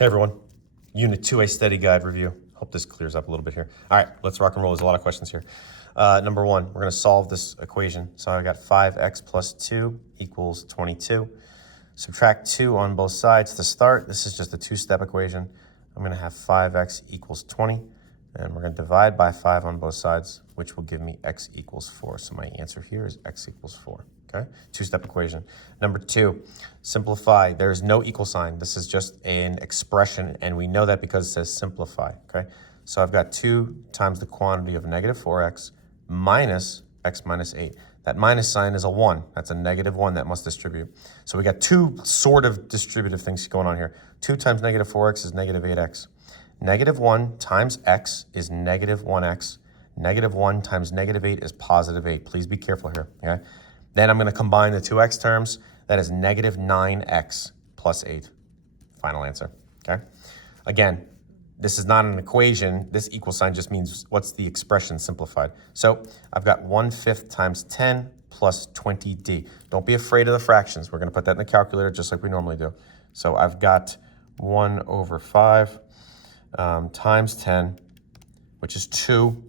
Hey everyone, Unit 2A study guide review. Hope this clears up a little bit here. All right, let's rock and roll. There's a lot of questions here. Number one, we're going to solve this equation. So I got 5x plus 2 equals 22. Subtract 2 on both sides to start. This is just a two-step equation. I'm going to have 5x equals 20, and we're going to divide by 5 on both sides, which will give me x equals 4. So my answer here is x equals 4. Okay, two-step equation. Number two, simplify. There's no equal sign. This is just an expression, and we know that because it says simplify, okay? So I've got 2 times the quantity of negative 4x minus x minus 8. That minus sign is a 1. That's a negative 1 that must distribute. So we got two sort of distributive things going on here. 2 times negative 4x is negative 8x. Negative 1 times x is negative 1x. Negative 1 times negative 8 is positive 8. Please be careful here, okay? Then I'm going to combine the two x terms. That is negative 9x plus 8. Final answer, okay? Again, this is not an equation. This equal sign just means what's the expression simplified. So I've got 1/5 times 10 plus 20d. Don't be afraid of the fractions. We're going to put that in the calculator just like we normally do. So I've got 1/5 times 10, which is 2.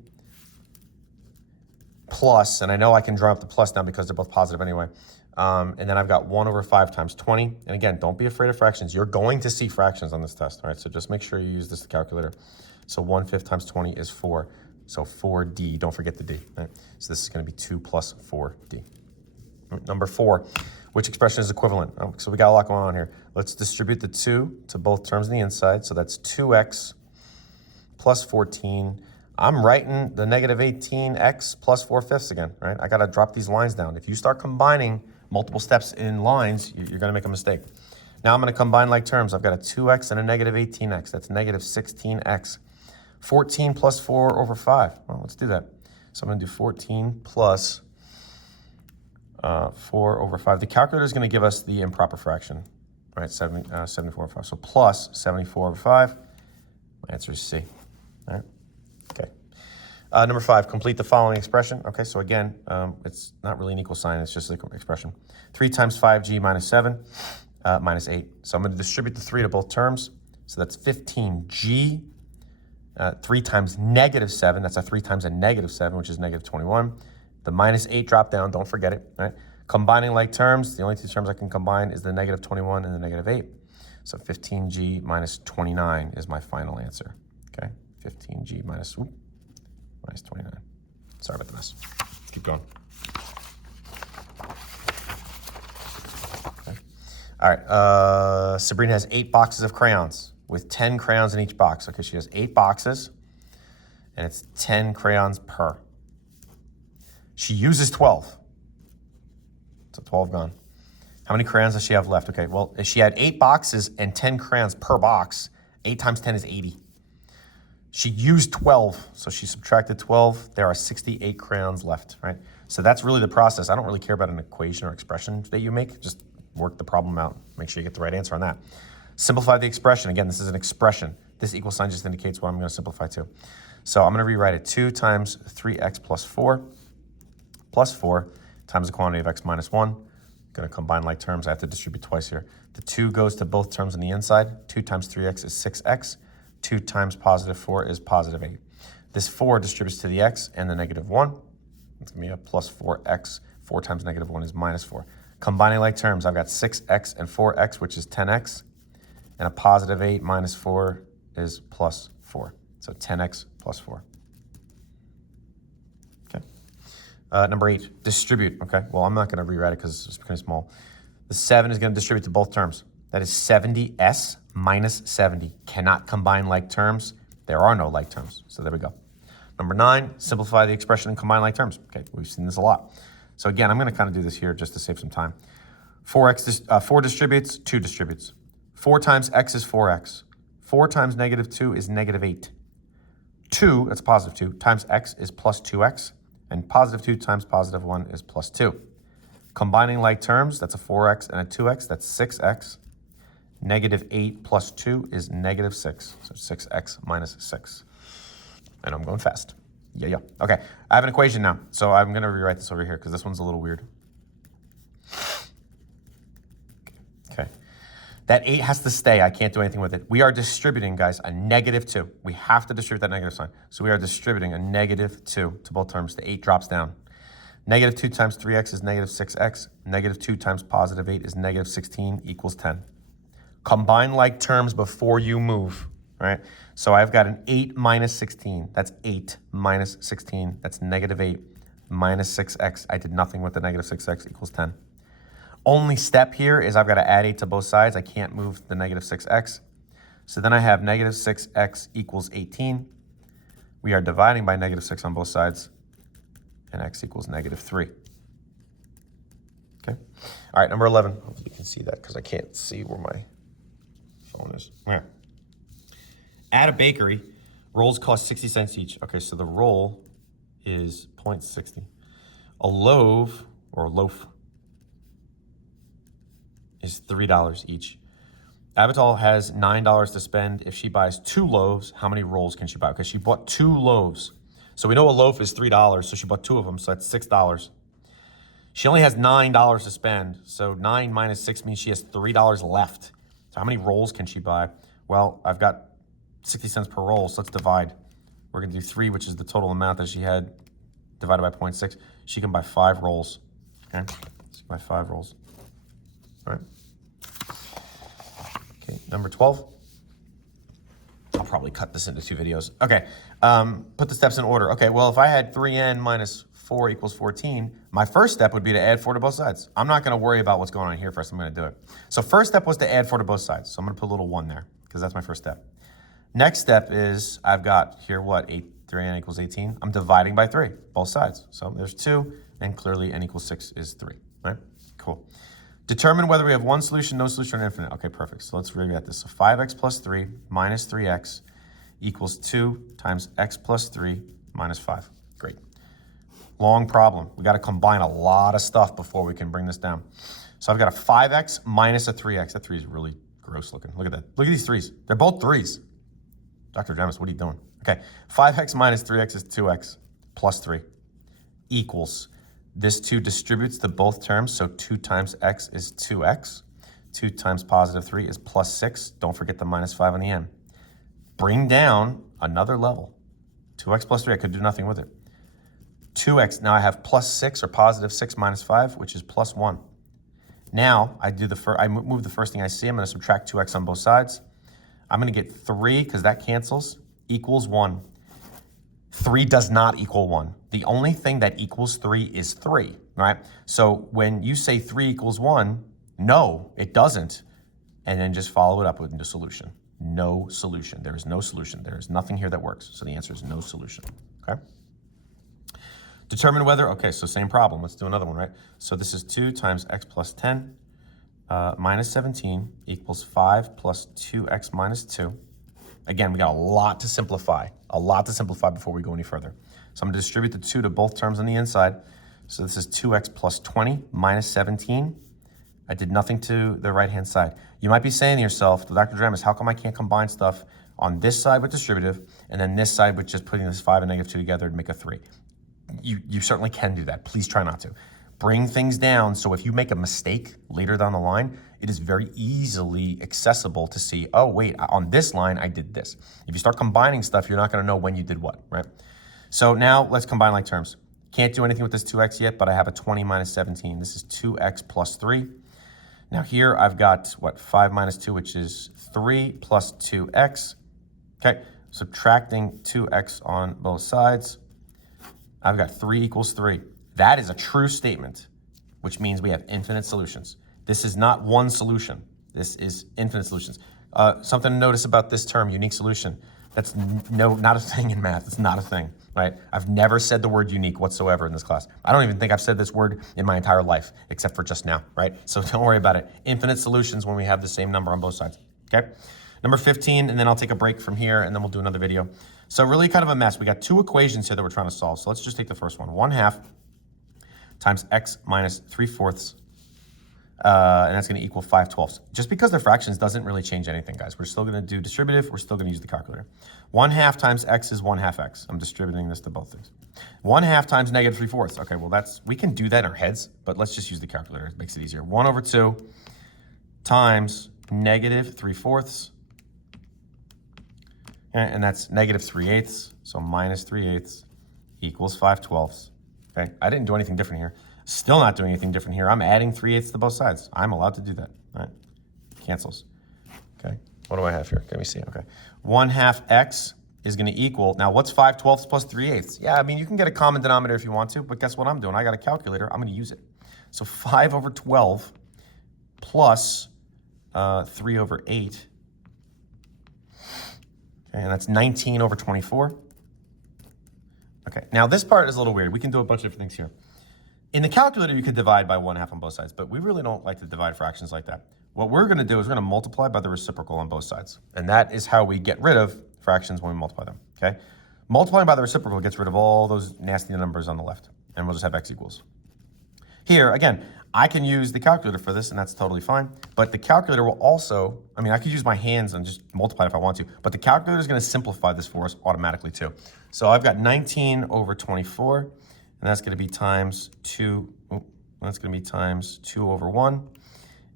Plus, and I know I can draw up the plus now because they're both positive anyway. And then I've got 1/5 times 20. And again, don't be afraid of fractions. You're going to see fractions on this test, all right? So just make sure you use this calculator. So 1/5 times 20 is 4. So 4d, don't forget the d, right? So this is gonna be 2 plus 4d. Number 4, which expression is equivalent? So we got a lot going on here. Let's distribute the 2 to both terms on the inside. So that's 2x plus 14. I'm writing the negative 18x plus 4/5 again, right? I gotta drop these lines down. If you start combining multiple steps in lines, you're gonna make a mistake. Now I'm gonna combine like terms. I've got a 2x and a negative 18x. That's negative 16x. 14 plus 4/5. Well, let's do that. So I'm gonna do 14 plus 4/5. The calculator is gonna give us the improper fraction, right? 74/5. So plus 74/5. My answer is C, all right? Okay. Number 5, complete the following expression. Okay, so again, it's not really an equal sign, it's just an expression. 3 times 5g minus 7 minus 8. So I'm going to distribute the 3 to both terms. So that's 15g. 3 times negative 7, that's a 3 times a negative 7, which is negative 21. The minus 8 drop down, don't forget it. Right? Combining like terms, the only two terms I can combine is the negative 21 and the negative 8. So 15g minus 29 is my final answer. Okay. 15g minus 29. Sorry about the mess. Let's keep going. Okay. All right. Sabrina has 8 boxes of crayons with 10 crayons in each box. Okay, she has 8 boxes, and it's 10 crayons per. She uses 12. So 12 gone. How many crayons does she have left? Okay, well, if she had 8 boxes and 10 crayons per box, 8 times 10 is 80. She used 12, so she subtracted 12. There are 68 crayons left, right? So that's really the process. I don't really care about an equation or expression that you make. Just work the problem out. Make sure you get the right answer on that. Simplify the expression. Again, this is an expression. This equal sign just indicates what I'm going to simplify to. So I'm going to rewrite it 2 times 3x plus 4 times the quantity of x minus 1. I'm going to combine like terms. I have to distribute twice here. The 2 goes to both terms on the inside. 2 times 3x is 6x. 2 times positive 4 is positive 8. This 4 distributes to the x and the negative 1. It's going to be a plus 4x. 4 times negative 1 is minus 4. Combining like terms, I've got 6x and 4x, which is 10x. And a positive 8 minus 4 is plus 4. So 10x plus 4. Okay. Number 8, distribute. Okay, well, I'm not going to rewrite it because it's kind of small. The 7 is going to distribute to both terms. That is 70s minus 70. Cannot combine like terms. There are no like terms. So there we go. Number 9, simplify the expression and combine like terms. Okay, we've seen this a lot. So again, I'm going to kind of do this here just to save some time. 4 distributes, 2 distributes. 4 times x is 4x. 4 times negative 2 is negative 8. 2, that's positive 2, times x is plus 2x. And positive 2 times positive 1 is plus 2. Combining like terms, that's a 4x and a 2x, that's 6x. Negative 8 plus 2 is negative 6. So 6x minus 6. And I'm going fast. Yeah. Okay, I have an equation now. So I'm going to rewrite this over here because this one's a little weird. Okay. That 8 has to stay. I can't do anything with it. We are distributing, guys, a -2. We have to distribute that negative sign. So we are distributing a -2 to both terms. The 8 drops down. -2 times 3x is -6x. -2 times +8 is -16 equals 10. Combine like terms before you move, right? So I've got an 8 minus 16. That's 8 minus 16. That's -8 minus 6x. I did nothing with the -6x equals 10. Only step here is I've got to add 8 to both sides. I can't move the -6x. So then I have -6x equals 18. We are dividing by -6 on both sides, and x equals -3. Okay. All right, number 11. Hopefully you can see that because I can't see where my phone is. Yeah. At a bakery, rolls cost 60 cents each. Okay, so the roll is 0.60. A loaf is $3 each. Avital has $9 to spend. If she buys 2 loaves, how many rolls can she buy? Because she bought 2 loaves. So we know a loaf is $3, so she bought 2 of them, so that's $6. She only has $9 to spend, so 9 minus 6 means she has $3 left. So how many rolls can she buy? Well, I've got 60 cents per roll, so let's divide. We're gonna do 3, which is the total amount that she had, divided by 0.6. She can buy 5 rolls, okay? She can buy 5 rolls, all right? Okay, number 12. I'll probably cut this into 2 videos. Okay, put the steps in order. Okay, well, if I had 3n minus 4 equals 14, my first step would be to add 4 to both sides. I'm not gonna worry about what's going on here first, I'm gonna do it. So first step was to add 4 to both sides. So I'm gonna put a little 1 there, because that's my first step. Next step is, I've got here what, 3n equals 18. I'm dividing by 3, both sides. So there's 2, and clearly n equals 6 is 3, right? Cool. Determine whether we have one solution, no solution, or infinite. Okay, perfect. So let's review this. So 5x plus 3 minus 3x equals 2 times x plus 3 minus 5. Great. Long problem. We got to combine a lot of stuff before we can bring this down. So I've got a 5x minus a 3x. That 3 is really gross looking. Look at that. Look at these 3s. They're both 3s. Dr. Demis, what are you doing? Okay, 5x minus 3x is 2x plus 3 equals. This 2 distributes to both terms, so 2 times x is 2x. 2 times +3 is plus 6. Don't forget the minus 5 on the end. Bring down another level. 2x plus 3, I could do nothing with it. 2x, now I have plus 6 or +6 minus 5, which is plus 1. Now, I move the first thing I see. I'm going to subtract 2x on both sides. I'm going to get 3, because that cancels, equals 1. 3 does not equal 1. The only thing that equals 3 is 3, right? So when you say 3 equals 1, no, it doesn't. And then just follow it up with no solution. No solution. There is no solution. There is nothing here that works. So the answer is no solution, okay? Determine whether, okay, so same problem. Let's do another one, right? So this is 2 times x plus 10 minus 17 equals 5 plus 2x minus 2. Again, we got a lot to simplify before we go any further. So I'm going to distribute the 2 to both terms on the inside. So this is 2x plus 20 minus 17. I did nothing to the right-hand side. You might be saying to yourself, Dr. Dramis, how come I can't combine stuff on this side with distributive and then this side with just putting this 5 and -2 together to make a 3? You certainly can do that. Please try not to. Bring things down so if you make a mistake later down the line, it is very easily accessible to see, oh, wait, on this line, I did this. If you start combining stuff, you're not going to know when you did what, right? So now let's combine like terms. Can't do anything with this 2x yet, but I have a 20 minus 17. This is 2x plus 3. Now here I've got, what, 5 minus 2, which is 3 plus 2x. Okay, subtracting 2x on both sides. I've got 3 equals 3. That is a true statement, which means we have infinite solutions. This is not one solution. This is infinite solutions. Something to notice about this term, unique solution. That's not a thing in math. It's not a thing, right? I've never said the word unique whatsoever in this class. I don't even think I've said this word in my entire life, except for just now, right? So don't worry about it. Infinite solutions when we have the same number on both sides, okay? Number 15, and then I'll take a break from here, and then we'll do another video. So really kind of a mess. We got 2 equations here that we're trying to solve. So let's just take the first one. 1/2 times x minus 3/4, and that's going to equal 5/12. Just because they're fractions doesn't really change anything, guys. We're still going to do distributive. We're still going to use the calculator. 1/2 times x is 1/2 x. I'm distributing this to both things. 1/2 times negative 3/4. Okay, well, we can do that in our heads, but let's just use the calculator. It makes it easier. 1/2 times negative 3/4. And that's negative 3/8. So minus 3/8 equals 5/12. Okay, I didn't do anything different here. Still not doing anything different here. I'm adding 3/8 to both sides. I'm allowed to do that. All right, cancels. Okay, what do I have here? Let me see. Okay, 1/2 x is going to equal, now what's 5/12 plus 3/8? Yeah, I mean, you can get a common denominator if you want to, but guess what I'm doing? I got a calculator. I'm going to use it. So 5/12 plus 3/8. Okay, and that's 19/24. Okay, now this part is a little weird. We can do a bunch of different things here. In the calculator, you could divide by 1/2 on both sides, but we really don't like to divide fractions like that. What we're going to do is we're going to multiply by the reciprocal on both sides. And that is how we get rid of fractions when we multiply them, okay? Multiplying by the reciprocal gets rid of all those nasty numbers on the left, and we'll just have x equals. Here, again, I can use the calculator for this, and that's totally fine. But the calculator will also, I mean, I could use my hands and just multiply it if I want to, but the calculator is going to simplify this for us automatically too. So I've got 19/24, and that's going to be times 2, that's going to be times 2/1.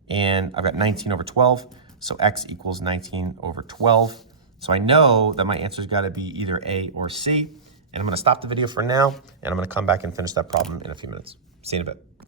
And I've got 19/12, so x equals 19/12. So I know that my answer's got to be either A or C. And I'm going to stop the video for now, and I'm going to come back and finish that problem in a few minutes. See you in a bit.